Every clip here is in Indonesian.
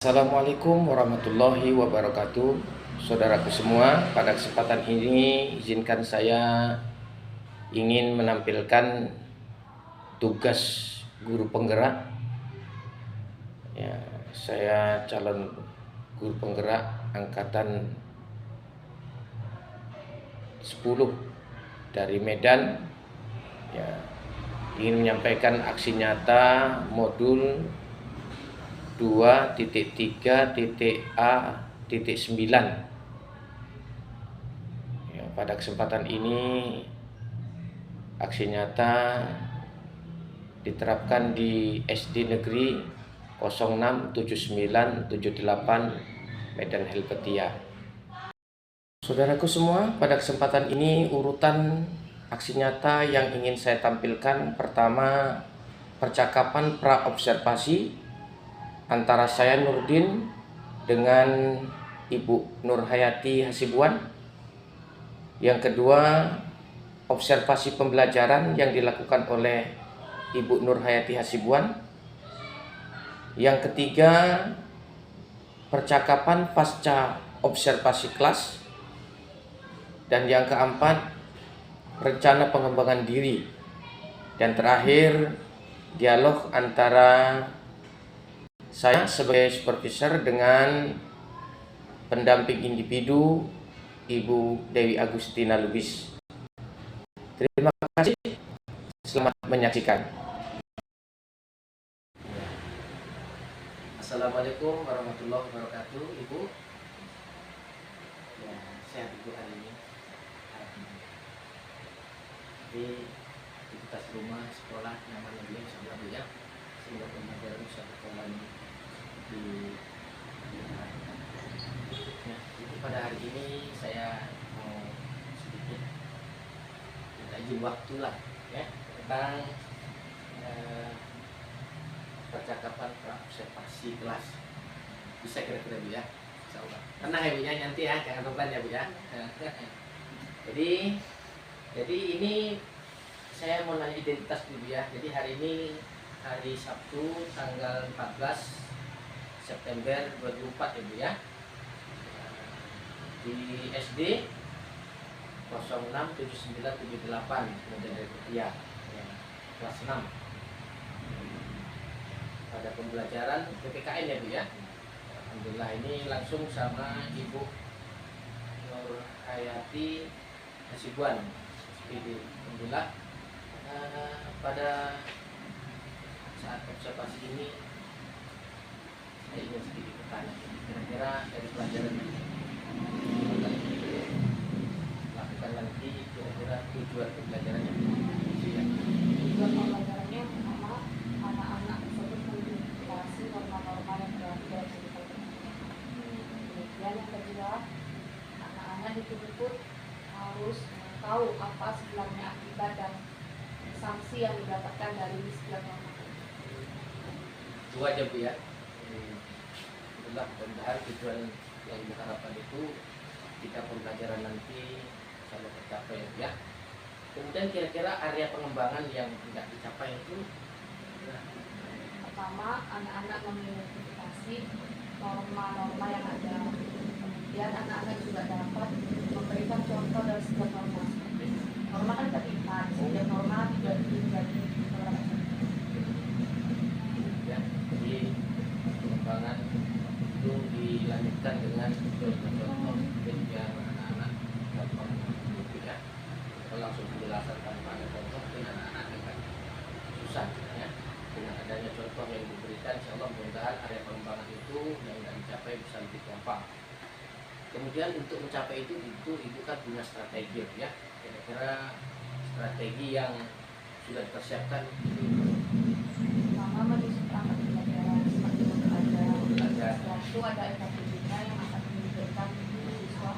Assalamualaikum warahmatullahi wabarakatuh. Saudaraku semua, pada kesempatan ini izinkan saya ingin menampilkan tugas guru penggerak. Ya, saya calon guru penggerak angkatan 10 dari Medan. Ya, ingin menyampaikan aksi nyata modul 2.3.A.9. Ya, pada kesempatan ini aksi nyata diterapkan di SD Negeri 067978 Medan Helvetia. Saudaraku semua, pada kesempatan ini urutan aksi nyata yang ingin saya tampilkan. Pertama, percakapan pra-observasi antara saya Nurdin dengan Ibu Nurhayati Hasibuan. Yang kedua, observasi pembelajaran yang dilakukan oleh Ibu Nurhayati Hasibuan. Yang ketiga, percakapan pasca observasi kelas. Dan yang keempat, rencana pengembangan diri. Dan terakhir, dialog antara saya sebagai supervisor dengan pendamping individu Ibu Dewi Agustina Lubis. Terima kasih, selamat menyaksikan. Assalamualaikum warahmatullahi wabarakatuh, Ibu. Ya, sehat Ibu hari ini. Jadi aktivitas rumah, sekolah, nyaman ya, insya Allah ya. Sehingga pembelajaran bisa berjalan di ya, itu pada hari ini saya mau sedikit minta izin waktu lah ya tentang percakapan observasi kelas. Bisa kira-kira Bu ya, insya Allah. Tenang ya Bu ya, nanti ya, jangan beban ya Bu ya. Jadi ini saya mau nanya identitas dulu ya. Jadi hari ini hari Sabtu tanggal 14 September 2004 ya Bu ya, di SD 067978 Medan Helvetia ya, kelas 6 pada pembelajaran PPKN ya Bu ya. Alhamdulillah ini langsung sama Ibu Nurhayati Hasibuan SPD. Alhamdulillah pada saat observasi ini saya ingin sedikit bertanya, kira-kira dari pelajaran yang lakukan nanti, kira-kira tujuan pembelajarannya tujuan pembelajarannya pertama, anak-anak tersebut mengidentifikasi norma-norma yang berlaku dalam kehidupan beragama. Kemudian yang kedua, anak-anak dituntut harus tahu apa sebenarnya akibat dan sanksi yang didapatkan dari setiap norma. Dua aja Bu ya. Itulah mudah-mudahan tujuan yang diharapkan itu jika pembelajaran nanti selalu tercapai ya. Kemudian kira-kira area pengembangan yang tidak dicapai itu Pertama, anak-anak mengidentifikasi norma-norma yang ada. Kemudian anak-anak juga dapat memberikan contoh dari setiap norma. Norma kan terlihat, setiap norma dibagi menjadi beberapa ya, jadi pengembangan itu dilanjutkan dengan contoh biar anak-anak gampang mengikuti ya. Kalau langsung penjelasan tanpa ada contoh mungkin anak-anak akan susah ya. Dengan adanya contoh yang diberikan, insya Allah mudah-mudahan area pengembangan itu yang tidak dicapai bisa lebih gampang. Kemudian untuk mencapai itu ibu kan punya strategi ya. Kira-kira strategi yang sudah dipersiapkan itu pertama menyusun perangkat pembelajaran seperti belajar. Setelah itu ada FAQ-nya yang akan diberikan siswa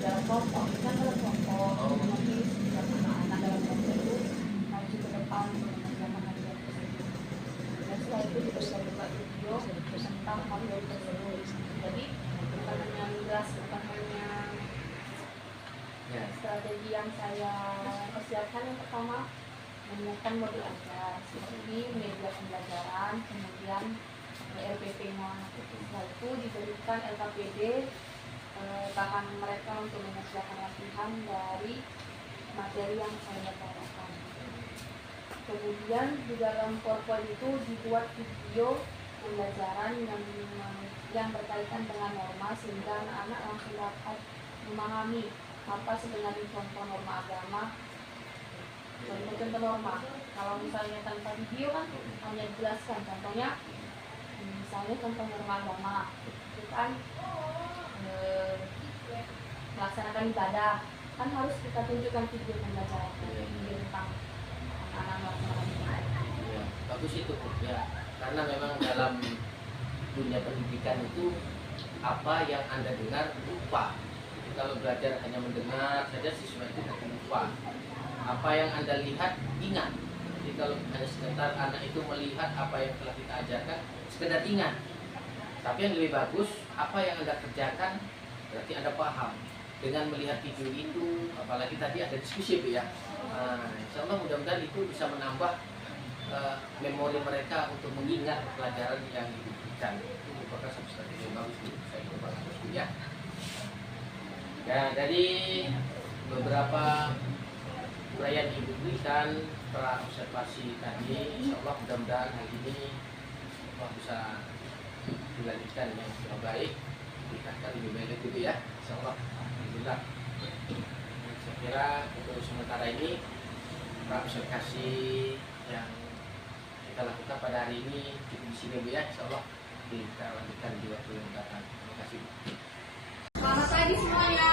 dalam kelompok. Ini kan dalam kelompok, nanti setiap anak-anak dalam kelompok itu maju ke depan mengerjakan hadiah tersebut. Dan setelah itu diberikan juga video tentang modul tersebut. Jadi bukan hanya nugas, bukan hanya strategi yang saya persiapkan. Yang pertama, menyiapkan modul ajar seperti media pembelajaran, kemudian RPP-nya. Setelah itu diberikan LKPD, bahan mereka untuk mengerjakan latihan dari materi yang saya bawakan. Kemudian di dalam PowerPoint itu dibuat video pembelajaran yang berkaitan dengan norma sehingga anak-anak langsung dapat memahami apa sebenarnya contoh norma agama. Contoh norma, kalau misalnya tanpa video kan hanya dijelaskan contohnya, misalnya contoh norma agama itu kan melaksanakan ibadah, kan harus kita tunjukkan video pembelajaran video tentang anak-anak melaksanakan ibadah. Ya, bagus itu ya, karena memang dalam dunia pendidikan itu apa yang Anda dengar lupa. Jadi kalau belajar hanya mendengar saja siswa itu akan lupa. Apa yang Anda lihat ingat. Jadi kalau hanya sekedar anak itu melihat apa yang telah kita ajarkan sekedar ingat. Tapi yang lebih bagus apa yang Anda kerjakan berarti Anda paham. Dengan melihat video itu, apalagi tadi ada diskusi Bu ya. Insya Allah mudah-mudahan itu bisa menambah memori mereka untuk mengingat pelajaran yang diberikan. Itu merupakan satu strategi yang bagus Bu. Saya coba terus Bu ya. Ya, dari beberapa uraian yang diberikan, pra observasi tadi, insya Allah mudah-mudahan hal ini bisa dilanjutkan yang lebih baik, ditingkatkan lebih baik lagi Bu ya. Insya Allah, alhamdulillah. Saya kira untuk sementara ini pra observasi yang kita lakukan pada hari ini cukup di sini Bu ya. Insya Allah kita lanjutkan di waktu yang datang. Terima kasih Bu. Selamat pagi semuanya.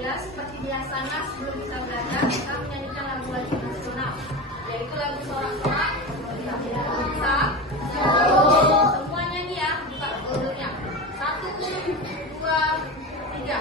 Ya, seperti biasanya sebelum kita belajar, kita menyanyikan lagu-lagu nasional, yaitu lagu sorak-sorak. Kita semua nyanyi ya, buka ordernya. 1, 2, 3.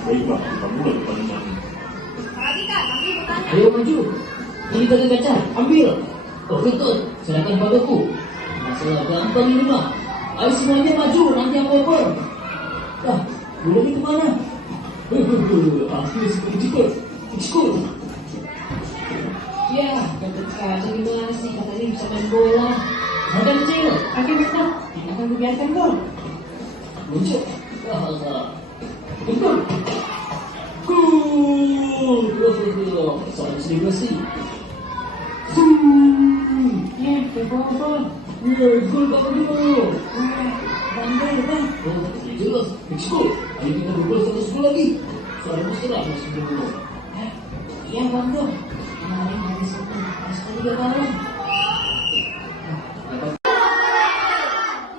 Baiklah, kita mulai pertandingan. Perhatikan, nanti bertanya. Ayo maju. Ini pakai kaca, ambil. Oh betul, serahkan padaku. Masalah gampang ini mah. Ayo semuanya maju, nanti yang over. Dah, belum itu mana? Asli cikul. Ya, dapat kaca gimana sih? Katanya bisa main bola. Ada kecil, kaki besar. Tidak akan dibiarkan gol. Muncul. Betul. Gol. Soal selebrasi. Ya, gol. Ya, gol bakal dulu. Bandel bang. Oh, tapi jelas. Cikul. Ayo kita bergol satu lagi. Soalnya musirah masih dulu. Iya bang Dok. Kemarin habis itu pas kali gagal.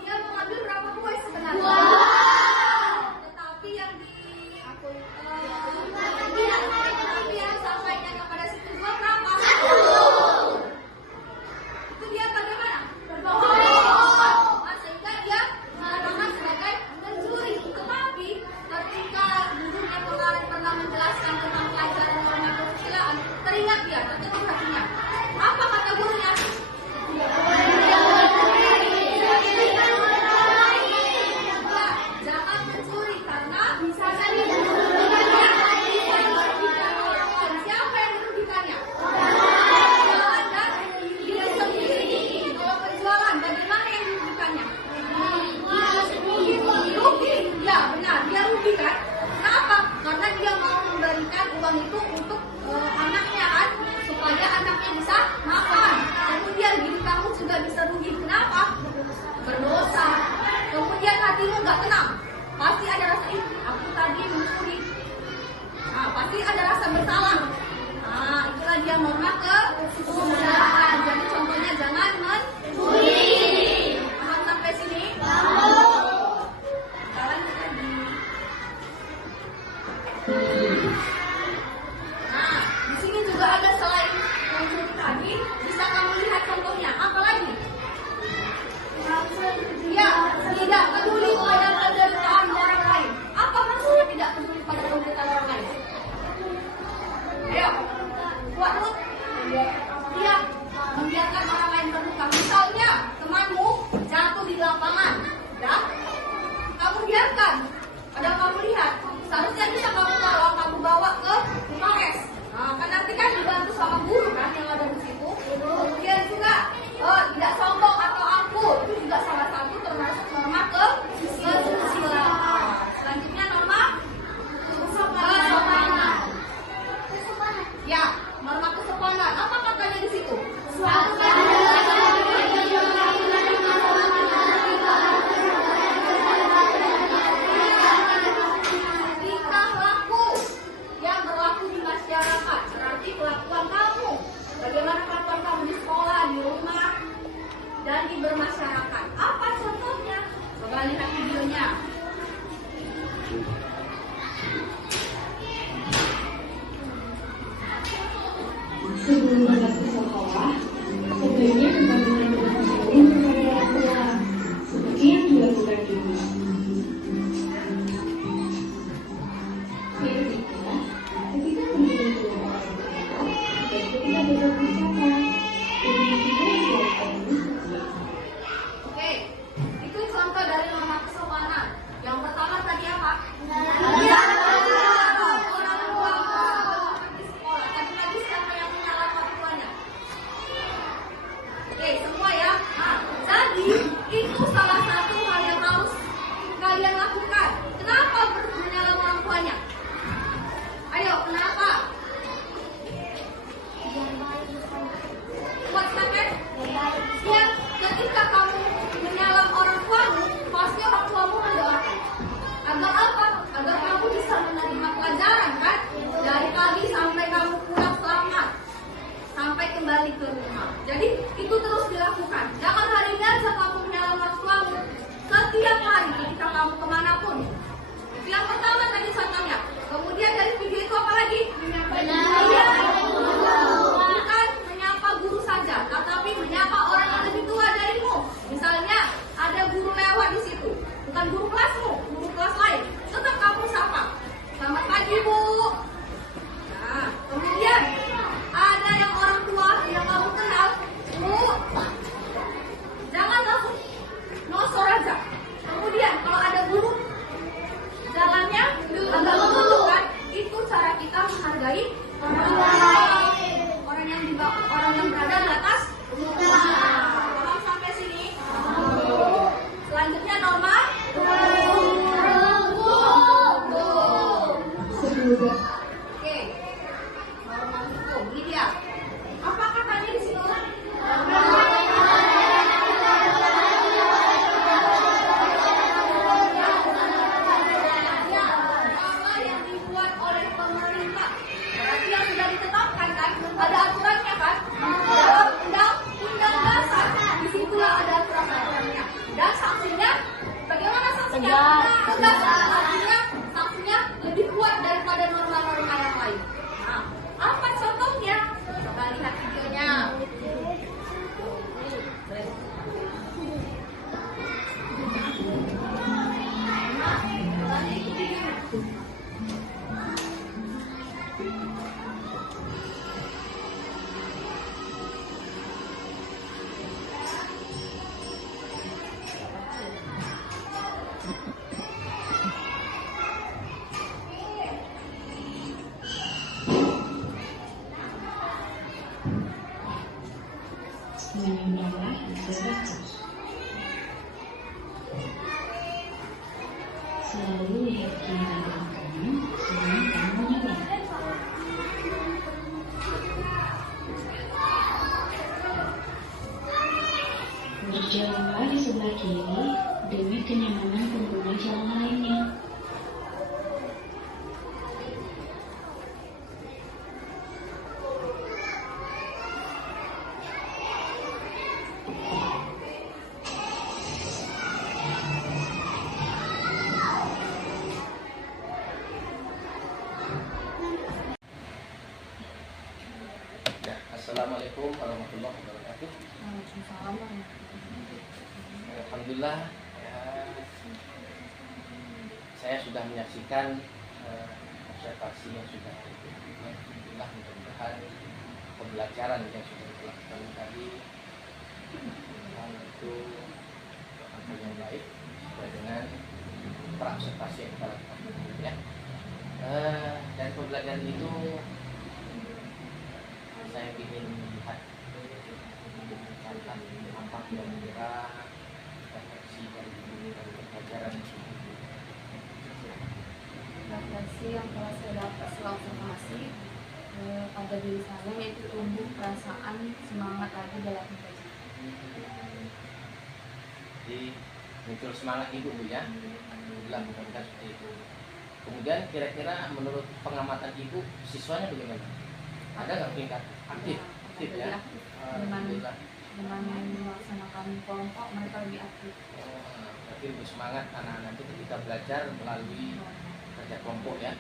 Dia mengambil berapa kue sebenarnya? Tetapi yang tapi yang sampaikan kepada si penjual berapa? Itu dia bagaimana? Berbohong. Sehingga dia mengatakan sebagai mencuri. Tetapi ketika gurunya kemarin pernah menjelaskan tentang pelajaran norma kesusilaan, teringat dia, tertutup hatinya. Apa kata gurunya? Jangan mencuri karena bisa jadi merugikannya. Siapa yang merugikannya? Dan diri sendiri. Kalau penjualan, bagaimana yang merugikannya? Rugi. Ya benar, dia rugi kan? Kenapa? Karena dia mau memberikan uang itu untuk anaknya kan, supaya anaknya bisa makan. Kemudian diri kamu juga bisa rugi. Kenapa? Berdosa. Kemudian hatimu gak tenang. Pasti ada rasa aku tadi mencuri. Nah, pasti ada rasa bersalah. Nah, itulah dia norma kesusilaan. Jadi contohnya jangan mencuri. Paham sampai sini? Kita lanjut lagi. Nah, di sini juga ada selain mencuri tadi, bisa kamu lihat contohnya. Apa lagi? Ya, tidak peduli pada penderitaan orang lain. Apa maksudnya tidak peduli pada penderitaan orang lain? Ayo, kuat Ruth. Dia membiarkan orang lain terluka. Misalnya, temanmu jatuh di lapangan, ya? Kamu biarkan. Padahal kamu lihat, seharusnya bisa kamu bawa ke UKS. Nah, kan nanti kan dibantu sama guru kan yang ada di situ. Kemudian juga tidak sombong atau angkuh, itu juga salah satu termasuk norma kesusilaan. Selanjutnya norma kesopanan. Ya, norma kesopanan. Apa katanya di situ? Tingkah laku yang berlaku di masyarakat, berarti kelakuan kamu. Bagaimana kelakuan kamu di sekolah, di rumah, dan di bermasyarakat. Apa contohnya? Coba lihat videonya. Sebelum berangkat ke sekolah, sebaiknya membangunkan dengan sebelum kepada orang tua, seperti yang dilakukan dulu. Ketika menjadi keluar orang tua, dan ketika berwisata, dan juga silakan Oke, itu contoh dari norma kesopanan. Yang pertama tadi apa? Orang tua di sekolah. Tadi siapa yang menyalahkan orang tuanya? Oke, semua ya. Nah, jadi itu salah satu hal yang harus kalian lakukan. Kenapa menyalahkan orang tuanya? Ayo, kenapa? Buat sampai ya, ketika kamu menyalam orang tuamu, pasti orang tuamu mendoakan. Agar apa? Agar kamu bisa menerima pelajaran kan? Dari pagi sampai kamu pulang selamat, sampai kembali ke rumah. Jadi itu terus dilakukan. Jangan hari ini aja kamu menyalam orang tuamu. Setiap hari ketika kamu kemanapun. Itu yang pertama tadi contohnya. Kemudian dari video itu apa lagi? Bukan menyapa guru saja, tetapi menyapa orang yang lebih tua darimu. Misalnya ada guru lewat di situ, bukan guru kelasmu, guru kelas lain. Tetap kamu sapa. Selamat pagi Bu. Nah, kemudian ada yang orang tua yang kamu kenal, Bu. Jangan langsung nosor aja. Kemudian kalau ada guru belok kiri dan kanan sebelum kamu menyerang. Berjalanlah di sebelah kiri demi kenyamanan pengguna jalan lainnya. Ya, Assalamualaikum warahmatullahi wabarakatuh. Waalaikumsalam. Alhamdulillah, ya, saya sudah menyaksikan observasi yang sudah dilakukan. Alhamdulillah, mudah-mudahan pembelajaran yang sudah dilakukan tadi itu hal yang baik sesuai dengan praobservasi yang kita lakukan. Ya. Dari pembelajaran itu saya ingin melihat apa kira-kira refleksi dari pembelajaran itu. Refleksi yang telah saya dapat setelah observasi pada diri saya yaitu tumbuh perasaan semangat lagi dalam belajar. Jadi muncul semangat hidup Bu ya. Alhamdulillah, mudah-mudahan seperti itu. Kemudian kira-kira menurut pengamatan Ibu siswanya bagaimana? Ada nggak tingkat aktif ya? Alhamdulillah. Dengan melaksanakan kelompok mereka lebih aktif. Berarti lebih semangat anak-anak itu ketika belajar melalui kerja kelompok ya.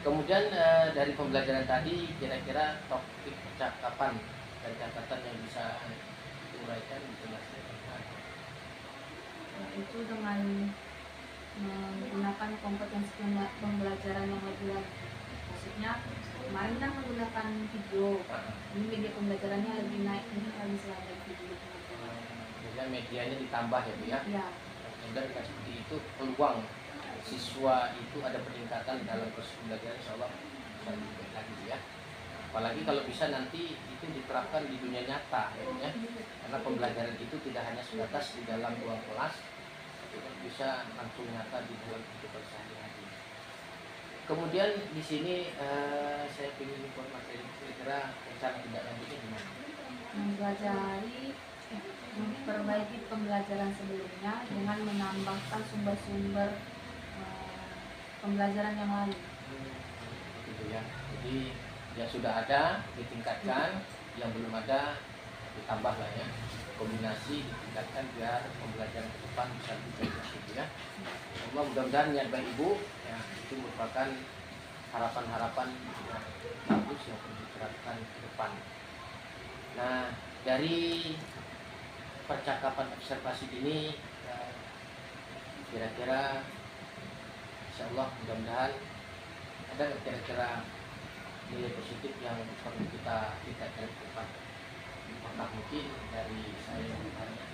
Kemudian dari pembelajaran tadi kira-kira topik percakapan dan catatan yang bisa diuraikan dijelaskan. Itu dengan menggunakan kompetensi pembelajaran yang lebih lanjut. Maksudnya kemarin kan menggunakan video, ini media pembelajarannya lebih naik, ini lagi selain video pembelajaran. Jadi medianya ditambah ya Bu ya. Ya, Dan dengan seperti itu peluang siswa itu ada peningkatan dalam proses pembelajaran, insya Allah bisa lebih baik lagi ya. Apalagi kalau bisa nanti itu diterapkan di dunia nyata ya. Karena pembelajaran itu tidak hanya sebatas di dalam ruang kelas, tapi bisa langsung nyata di dalam kehidupan sehari-hari. Kemudian di sini saya ingin informasi kira-kira rencana tindak lanjutnya gimana? memperbaiki pembelajaran sebelumnya dengan menambahkan sumber-sumber pembelajaran yang lain. Gitu ya. Jadi yang sudah ada ditingkatkan, yang belum ada ditambah lah ya. Kombinasi ditingkatkan biar pembelajaran ke depan bisa lebih baik gitu ya. Allah mudah-mudahan niat baik Ibu ya, itu merupakan harapan-harapan yang bagus yang perlu diterapkan ke depan. Nah, dari percakapan observasi ini kira-kira insya Allah mudah-mudahan ada kira-kira nilai positif yang perlu kita tingkatkan ke depan. Apakah mungkin dari saya yang bertanya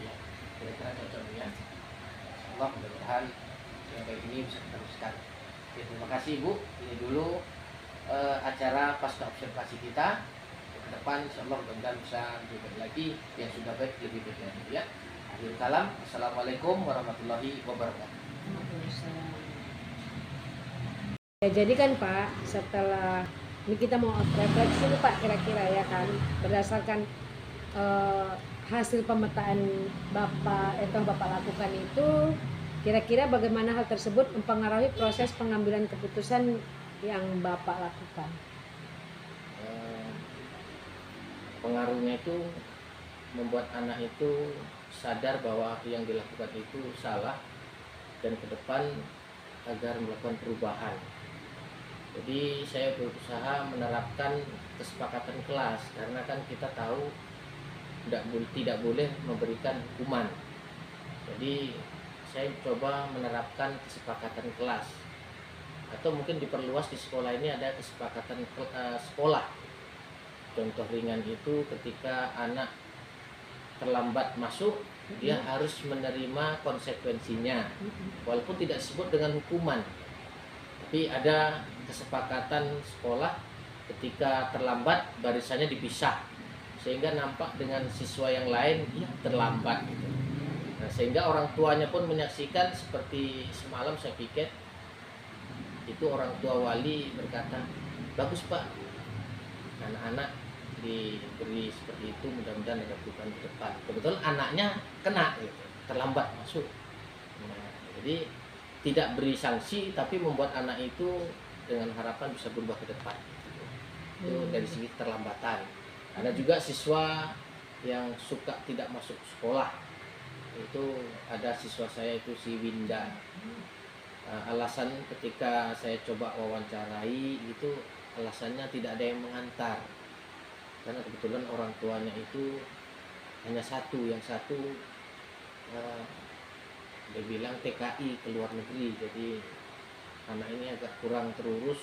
ya, kira-kira cocok ya. Allah mudah-mudahan yang kayak ini bisa diteruskan. Oke, terima kasih Bu. Ini dulu acara pasca observasi kita. Ke depan insya Allah mudah-mudahan bisa lebih baik lagi, yang sudah baik lebih baik lagi ya. Akhir kalam, assalamualaikum warahmatullahi wabarakatuh. Ya, jadi kan Pak, setelah ini kita mau refleksi nih Pak, kira-kira ya kan, berdasarkan hasil pemetaan Bapak lakukan itu, kira-kira bagaimana hal tersebut mempengaruhi proses pengambilan keputusan yang Bapak lakukan? Pengaruhnya itu membuat anak itu sadar bahwa yang dilakukan itu salah dan ke depan agar melakukan perubahan. Jadi saya berusaha menerapkan kesepakatan kelas karena kan kita tahu tidak boleh memberikan hukuman. Jadi saya coba menerapkan kesepakatan kelas, atau mungkin diperluas di sekolah ini ada kesepakatan sekolah. Contoh ringan itu ketika anak terlambat masuk, dia harus menerima konsekuensinya, walaupun tidak disebut dengan hukuman. Tapi ada kesepakatan sekolah ketika terlambat barisannya dipisah sehingga nampak dengan siswa yang lain ya terlambat gitu. Nah, sehingga orang tuanya pun menyaksikan seperti semalam saya piket itu orang tua wali berkata, bagus Pak, anak-anak diberi seperti itu, mudah-mudahan ada perubahan ke depan. Kebetulan anaknya kena gitu, terlambat masuk. Nah, jadi tidak beri sanksi tapi membuat anak itu dengan harapan bisa berubah ke depan. Itu dari segi keterlambatan. Ada juga siswa yang suka tidak masuk sekolah. Itu ada siswa saya itu si Winda. Alasan ketika saya coba wawancarai itu alasannya tidak ada yang mengantar. Karena kebetulan orang tuanya itu hanya satu, yang satu dia bilang TKI ke luar negeri, jadi anak ini agak kurang terurus,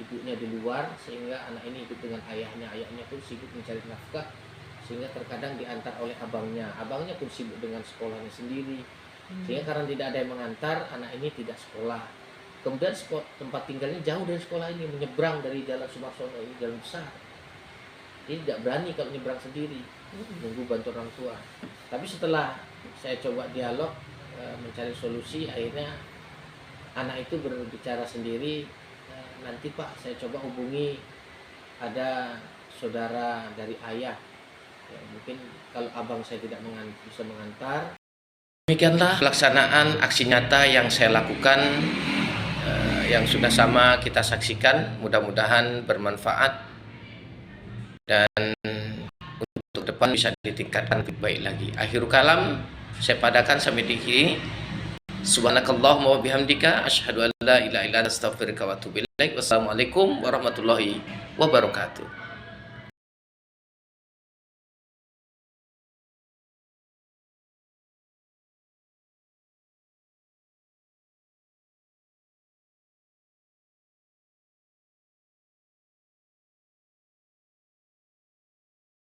ibunya di luar sehingga anak ini hidup dengan ayahnya pun sibuk mencari nafkah sehingga terkadang diantar oleh abangnya pun sibuk dengan sekolahnya sendiri, sehingga karena tidak ada yang mengantar anak ini tidak sekolah. Kemudian tempat tinggalnya jauh dari sekolah ini, menyeberang dari Jalan Sumarsono, ini jalan besar. Dia tidak berani kalau nyebrang sendiri, nunggu bantu orang tua. Tapi setelah saya coba dialog, mencari solusi, akhirnya anak itu berbicara sendiri, nanti Pak saya coba hubungi ada saudara dari ayah, ya, mungkin kalau abang saya tidak bisa mengantar. Demikianlah pelaksanaan aksi nyata yang saya lakukan, yang sudah sama kita saksikan, mudah-mudahan bermanfaat dan untuk depan bisa ditingkatkan lebih baik lagi. Akhirul kalam saya padakan sampai di sini. Subhanakallahumma wa bihamdika asyhadu an la ilaha illa anta astaghfiruka wa atubu ilaik. Wassalamualaikum warahmatullahi wabarakatuh.